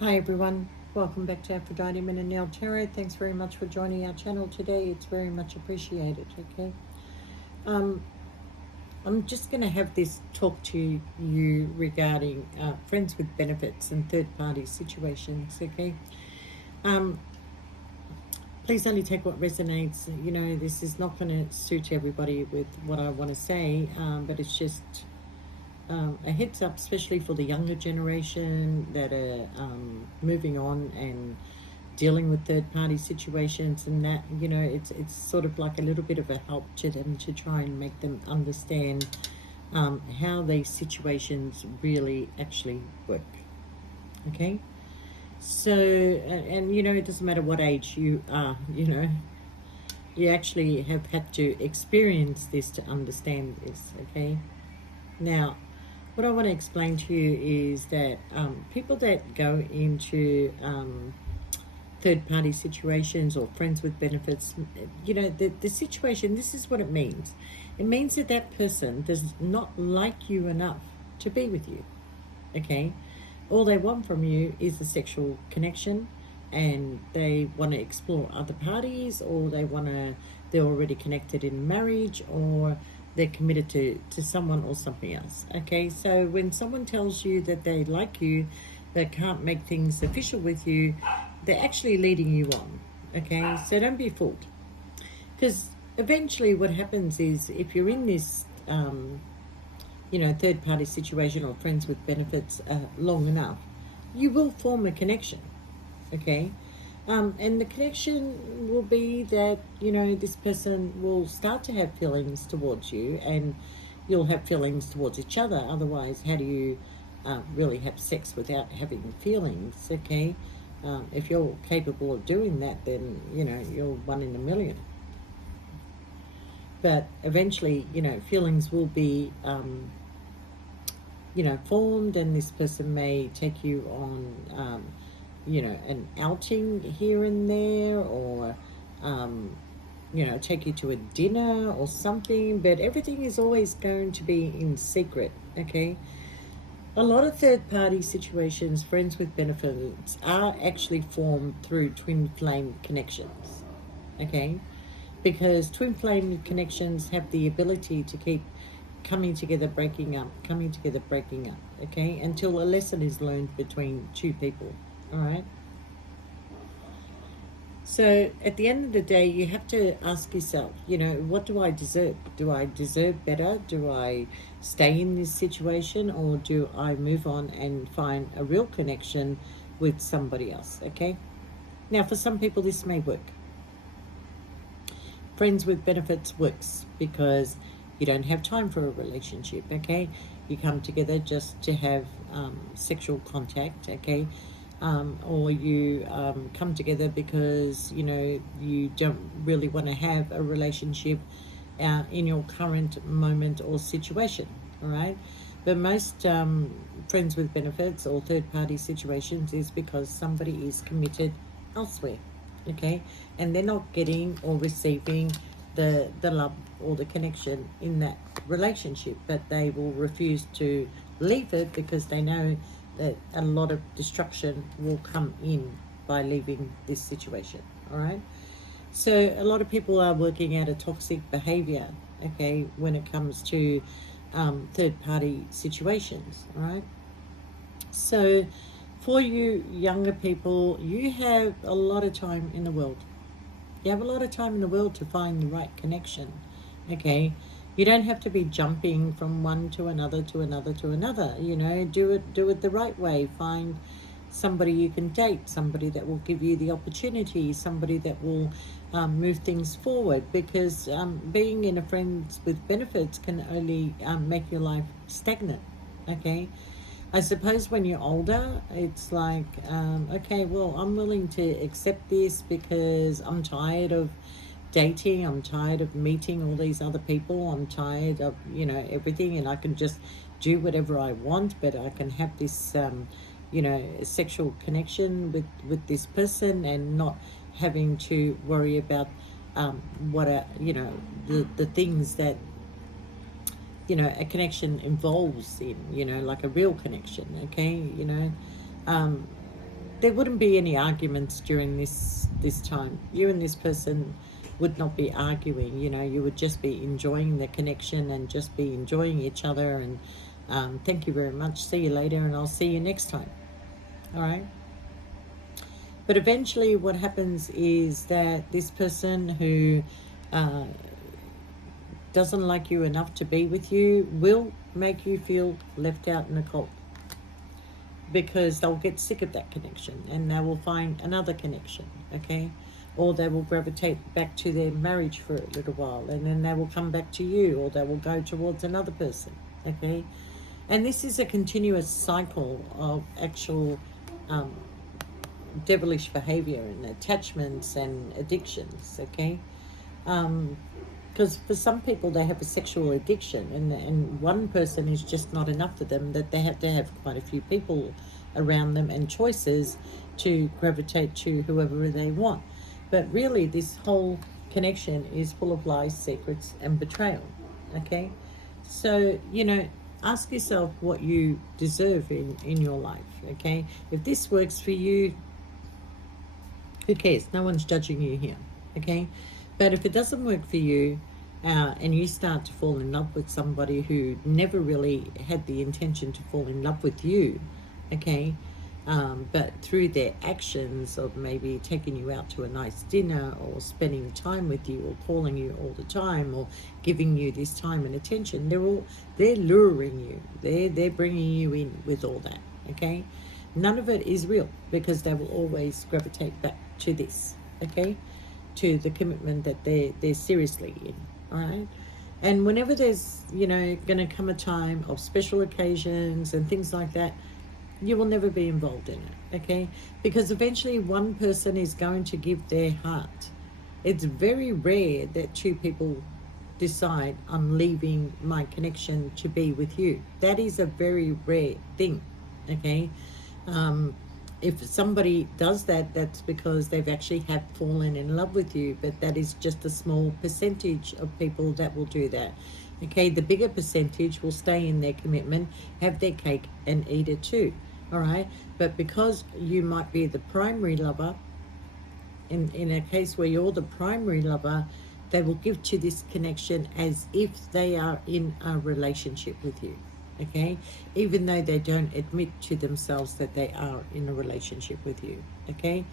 Hi everyone, welcome back to Aphrodite Men and Neil Tarot. Thanks very much for joining our channel today. It's very much appreciated. Okay, um, I'm just going to have this talk to you regarding friends with benefits and third-party situations. Okay, um, please only take what resonates. You know, this is not going to suit everybody with what I want to say, but it's just a heads up, especially for the younger generation that are moving on and dealing with third party situations, and that, you know, it's sort of like a little bit of a help to them to try and make them understand how these situations really actually work. Okay, so and you know, it doesn't matter what age you are, you know, you actually have had to experience this to understand this. Okay, now what I want to explain to you is that people that go into third-party situations or friends with benefits, you know, the situation, this is what it means. It means that that person does not like you enough to be with you, okay? All they want from you is a sexual connection, and they want to explore other parties, or they're already connected in marriage, or they're committed to someone or something else. Okay, so when someone tells you that they like you, they can't make things official with you, they're actually leading you on. Okay, so don't be fooled, because eventually what happens is, if you're in this you know, third party situation or friends with benefits long enough, you will form a connection. Okay, and the connection will be that, you know, this person will start to have feelings towards you, and you'll have feelings towards each other. Otherwise, how do you really have sex without having feelings? Okay, if you're capable of doing that, then, you know, you're one in a million. But eventually, you know, feelings will be you know, formed, and this person may take you on you know, an outing here and there, or you know, take you to a dinner or something, but everything is always going to be in secret. Okay, a lot of third party situations, friends with benefits, are actually formed through twin flame connections. Okay, because twin flame connections have the ability to keep coming together, breaking up, coming together, breaking up. Okay, until a lesson is learned between two people. All right. So at the end of the day, you have to ask yourself, you know, what do I deserve? Do I deserve better? Do I stay in this situation, or do I move on and find a real connection with somebody else? Okay. Now, for some people, this may work. Friends with benefits works because you don't have time for a relationship. Okay. You come together just to have sexual contact. Okay. Or you come together because, you know, you don't really want to have a relationship in your current moment or situation. All right, but most friends with benefits or third party situations is because somebody is committed elsewhere. Okay, and they're not getting or receiving the love or the connection in that relationship, but they will refuse to leave it because they know that a lot of destruction will come in by leaving this situation. All right, so a lot of people are working out a toxic behavior, okay, when it comes to third party situations. All right, so for you younger people, you have a lot of time in the world. You have a lot of time in the world to find the right connection. Okay, you don't have to be jumping from one to another to another to another. You know, do it the right way. Find somebody you can date, somebody that will give you the opportunity, somebody that will move things forward, because being in a friends with benefits can only make your life stagnant. Okay, I suppose when you're older, it's like, okay, well, I'm willing to accept this because I'm tired of dating, I'm tired of meeting all these other people, I'm tired of, you know, everything, and I can just do whatever I want, but I can have this, you know, sexual connection with this person, and not having to worry about what are, you know, the things that, you know, a connection involves in, you know, like a real connection. Okay, you know, there wouldn't be any arguments during this time. You and this person would not be arguing. You know, you would just be enjoying the connection and just be enjoying each other. And thank you very much. See you later, and I'll see you next time. All right. But eventually, what happens is that this person who doesn't like you enough to be with you will make you feel left out in the cold, because they'll get sick of that connection and they will find another connection, okay? Or they will gravitate back to their marriage for a little while, and then they will come back to you, or they will go towards another person, okay? And this is a continuous cycle of actual devilish behavior and attachments and addictions, okay? Because for some people, they have a sexual addiction, and one person is just not enough for them, that they have to have quite a few people around them and choices to gravitate to whoever they want. But really, this whole connection is full of lies, secrets, and betrayal, okay? So, you know, ask yourself what you deserve in your life, okay? If this works for you, who cares? No one's judging you here, okay? But if it doesn't work for you, and you start to fall in love with somebody who never really had the intention to fall in love with you, okay, but through their actions of maybe taking you out to a nice dinner, or spending time with you, or calling you all the time, or giving you this time and attention, they're luring you, they're bringing you in with all that, okay? None of it is real, because they will always gravitate back to this, okay, to the commitment that they're seriously in. All right. And whenever there's, you know, going to come a time of special occasions and things like that, you will never be involved in it, okay? Because eventually one person is going to give their heart. It's very rare that two people decide, I'm leaving my connection to be with you. That is a very rare thing, okay? If somebody does that, that's because they've actually have fallen in love with you, but that is just a small percentage of people that will do that. Okay, the bigger percentage will stay in their commitment, have their cake and eat it too. All right, but because you might be the primary lover, in a case where you're the primary lover, they will give to this connection as if they are in a relationship with you. Okay, even though they don't admit to themselves that they are in a relationship with you, okay?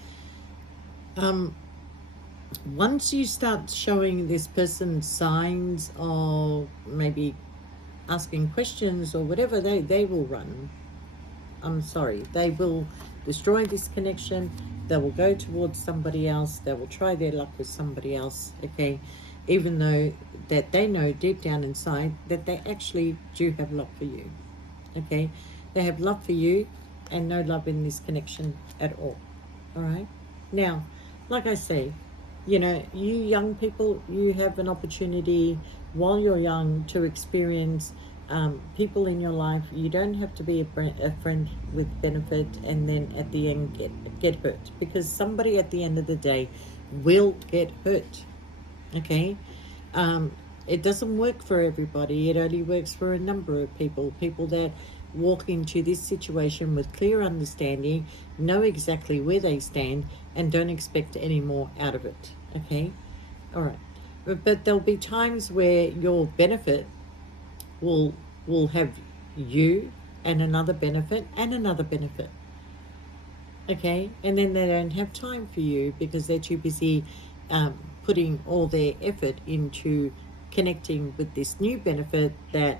Once you start showing this person signs of maybe asking questions or whatever, they will run. I'm sorry, they will destroy this connection. They will go towards somebody else. They will try their luck with somebody else, okay? Even though that they know deep down inside that they actually do have love for you, okay? They have love for you and no love in this connection at all right? Now, like I say, you know, you young people, you have an opportunity while you're young to experience people in your life. You don't have to be a friend with benefit and then at the end get hurt, because somebody at the end of the day will get hurt. Okay, it doesn't work for everybody. It only works for a number of people that walk into this situation with clear understanding, know exactly where they stand, and don't expect any more out of it. Okay, all right, but there'll be times where your benefit will have you and another benefit and another benefit. Okay, and then they don't have time for you because they're too busy putting all their effort into connecting with this new benefit that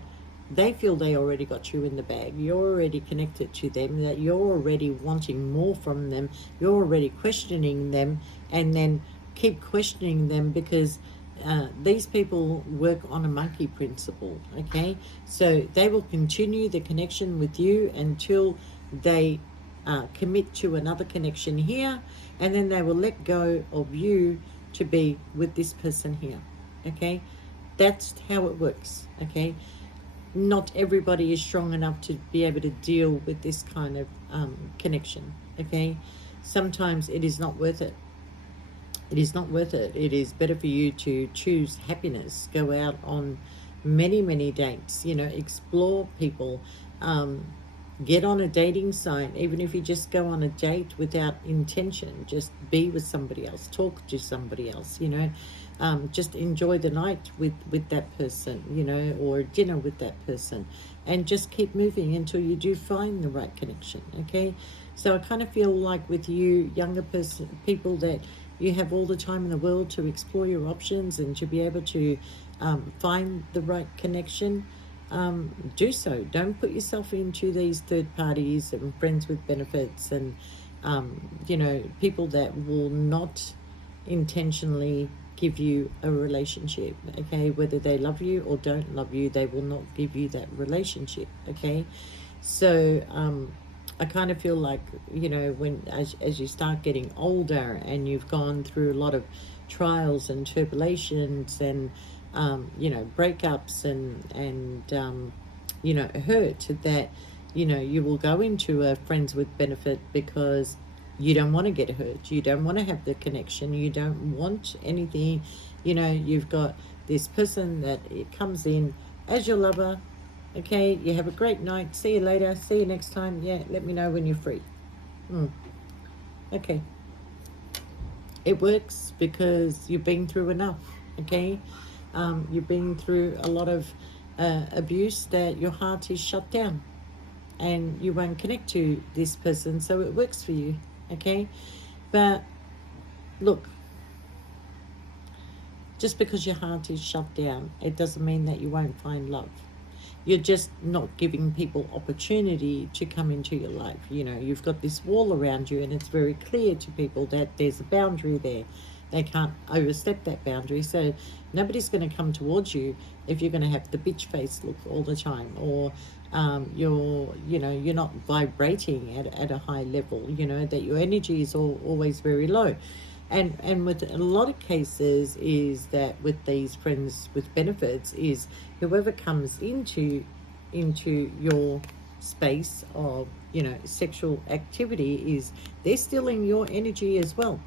they feel they already got you in the bag. You're already connected to them, that you're already wanting more from them. You're already questioning them, and then keep questioning them because these people work on a monkey principle, okay? So they will continue the connection with you until they commit to another connection here, and then they will let go of you to be with this person here, okay? That's how it works, okay? Not everybody is strong enough to be able to deal with this kind of connection, okay? Sometimes it is not worth it. It is not worth it. It is better for you to choose happiness, go out on many, many dates, you know, explore people, Get on a dating site, even if you just go on a date without intention, just be with somebody else, talk to somebody else, just enjoy the night with that person, or dinner with that person, and just keep moving until you do find the right connection, okay? So I kind of feel like with you younger people that you have all the time in the world to explore your options and to be able to find the right connection. Do so. Don't put yourself into these third parties and friends with benefits and people that will not intentionally give you a relationship, okay? Whether they love you or don't love you, they will not give you that relationship, okay? So I kind of feel like, when as you start getting older and you've gone through a lot of trials and tribulations and breakups and hurt, that you will go into a friends with benefit because you don't want to get hurt, you don't want to have the connection, you don't want anything. You've got this person that it comes in as your lover, okay? You have a great night, see you later, see you next time, yeah, let me know when you're free. Okay, it works because you've been through enough, okay? You've been through a lot of abuse that your heart is shut down and you won't connect to this person, so it works for you, okay? But look, just because your heart is shut down, it doesn't mean that you won't find love. You're just not giving people opportunity to come into your life. You've got this wall around you and it's very clear to people that there's a boundary there. They can't overstep that boundary. So nobody's going to come towards you if you're going to have the bitch face look all the time, or you're not vibrating at a high level, that your energy is always very low. And with a lot of cases is that with these friends with benefits is whoever comes into your space of sexual activity is they're stealing your energy as well.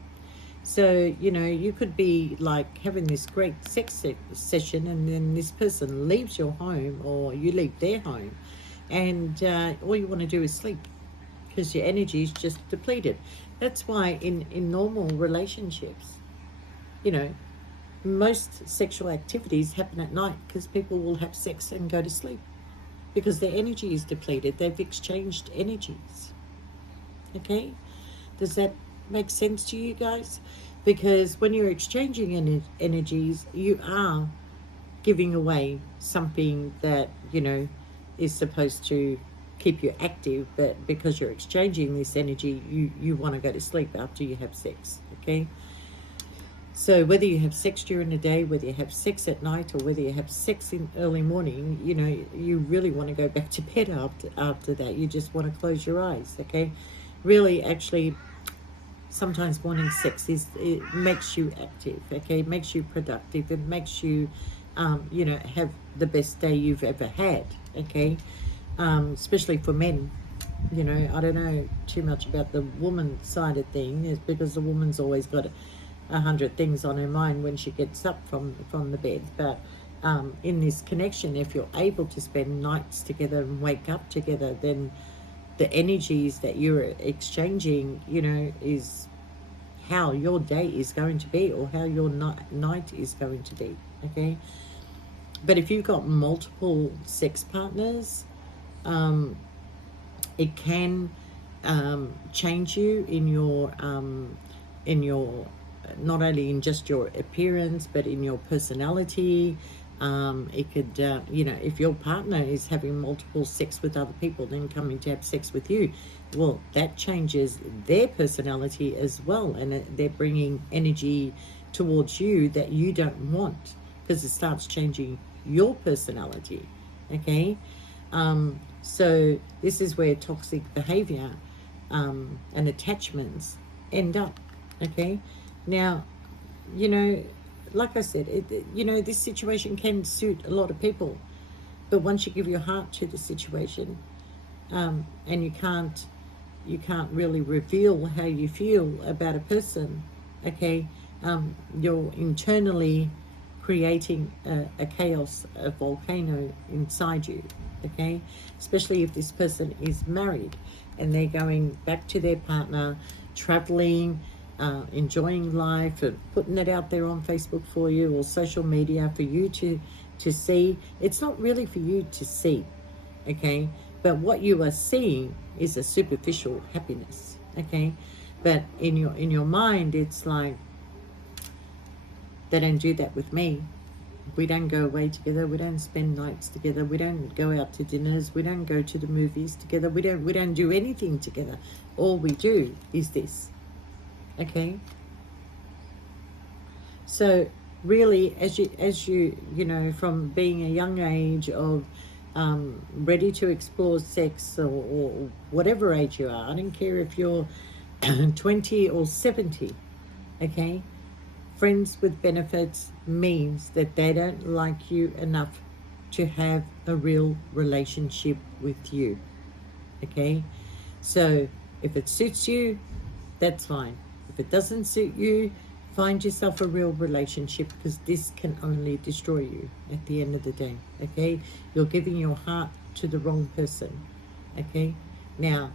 So you could be like having this great sex session and then this person leaves your home or you leave their home and all you want to do is sleep because your energy is just depleted. That's why in normal relationships, most sexual activities happen at night because people will have sex and go to sleep because their energy is depleted. They've exchanged energies. Okay? Does that make sense to you guys? Because when you're exchanging energies, you are giving away something that, is supposed to keep you active, but because you're exchanging this energy, you want to go to sleep after you have sex, okay? So whether you have sex during the day, whether you have sex at night, or whether you have sex in early morning, you really want to go back to bed after that. You just want to close your eyes, okay? Really, actually, sometimes morning sex it makes you active, okay? It makes you productive. It makes you, have the best day you've ever had, okay? Especially for men. I don't know too much about the woman side of things because the woman's always got 100 things on her mind when she gets up from the bed. But in this connection, if you're able to spend nights together and wake up together, then the energies that you're exchanging, is how your day is going to be or how your night is going to be, okay? But if you've got multiple sex partners, it can change you in your not only in just your appearance but in your personality. It could if your partner is having multiple sex with other people then coming to have sex with you, well, that changes their personality as well, and they're bringing energy towards you that you don't want because it starts changing your personality, okay? So this is where toxic behavior and attachments end up, okay? Now, like I said, this situation can suit a lot of people, but once you give your heart to the situation, and you can't really reveal how you feel about a person, okay? You're internally creating a chaos, a volcano inside you, okay? Especially if this person is married and they're going back to their partner, traveling, enjoying life, and putting it out there on Facebook for you or social media for you to see. It's not really for you to see, okay? But what you are seeing is a superficial happiness, okay? But in your mind, it's like, they don't do that with me. We don't go away together. We don't spend nights together. We don't go out to dinners. We don't go to the movies together. We don't do anything together. All we do is this, okay? So really, as you know, from being a young age of ready to explore sex, or whatever age you are, I don't care if you're 20 or 70, okay? Friends with benefits means that they don't like you enough to have a real relationship with you, okay? So if it suits you, that's fine. If it doesn't suit you, find yourself a real relationship, because this can only destroy you at the end of the day, okay? You're giving your heart to the wrong person, okay? Now,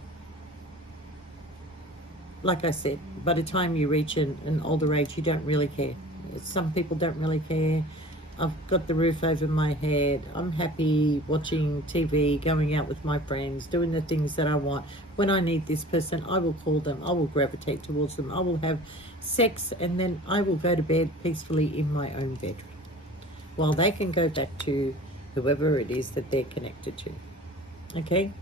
like I said, by the time you reach an older age, you don't really care. Some people don't really care. I've got the roof over my head. I'm happy watching TV, going out with my friends, doing the things that I want. When I need this person, I will call them. I will gravitate towards them. I will have sex, and then I will go to bed peacefully in my own bedroom, while they can go back to whoever it is that they're connected to, okay?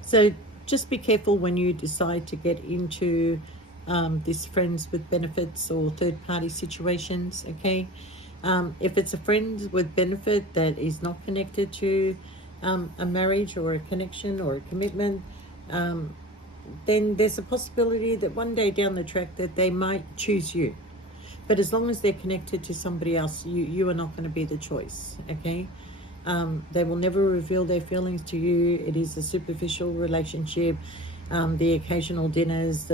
So just be careful when you decide to get into this friends with benefits or third-party situations, okay? If it's a friend with benefit that is not connected to a marriage or a connection or a commitment, then there's a possibility that one day down the track that they might choose you. But as long as they're connected to somebody else, you are not going to be the choice, okay? They will never reveal their feelings to you. It is a superficial relationship. The occasional dinners,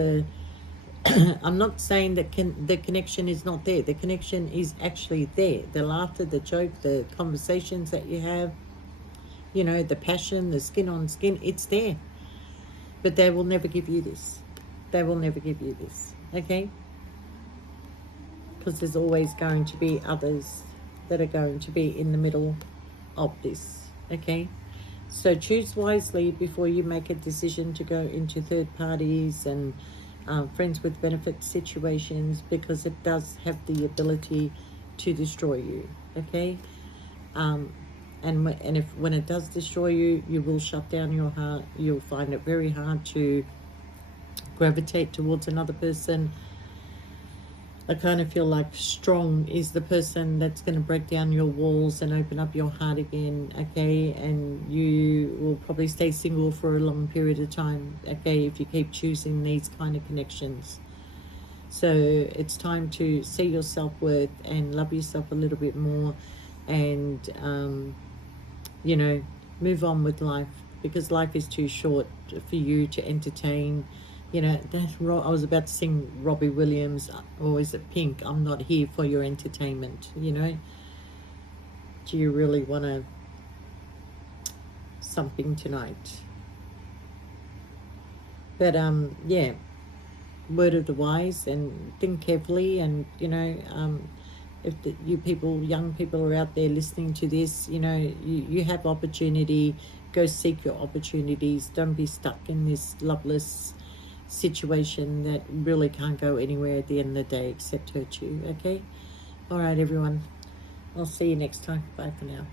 I'm not saying that the connection is not there. The connection is actually there. The laughter, the joke, the conversations that you have, you know, the passion, the skin on skin, it's there. But they will never give you this. They will never give you this, okay? Because there's always going to be others that are going to be in the middle of this, okay? So choose wisely before you make a decision to go into third parties and friends with benefit situations, because it does have the ability to destroy you, okay? And when it does destroy you, you will shut down your heart. You'll find it very hard to gravitate towards another person. I kind of feel like strong is the person that's going to break down your walls and open up your heart again, okay? And you will probably stay single for a long period of time, okay, if you keep choosing these kind of connections. So it's time to see your self-worth and love yourself a little bit more, and, you know, move on with life, because life is too short for you to entertain. You know, I was about to sing Robbie Williams, or is it Pink? I'm not here for your entertainment, you know. Do you really want something tonight? But, yeah, word of the wise, and think carefully. And, you know, if you people, young people are out there listening to this, you know, you have opportunity. Go seek your opportunities. Don't be stuck in this loveless situation that really can't go anywhere at the end of the day except hurt you, okay? All right, everyone. I'll see you next time. Bye for now.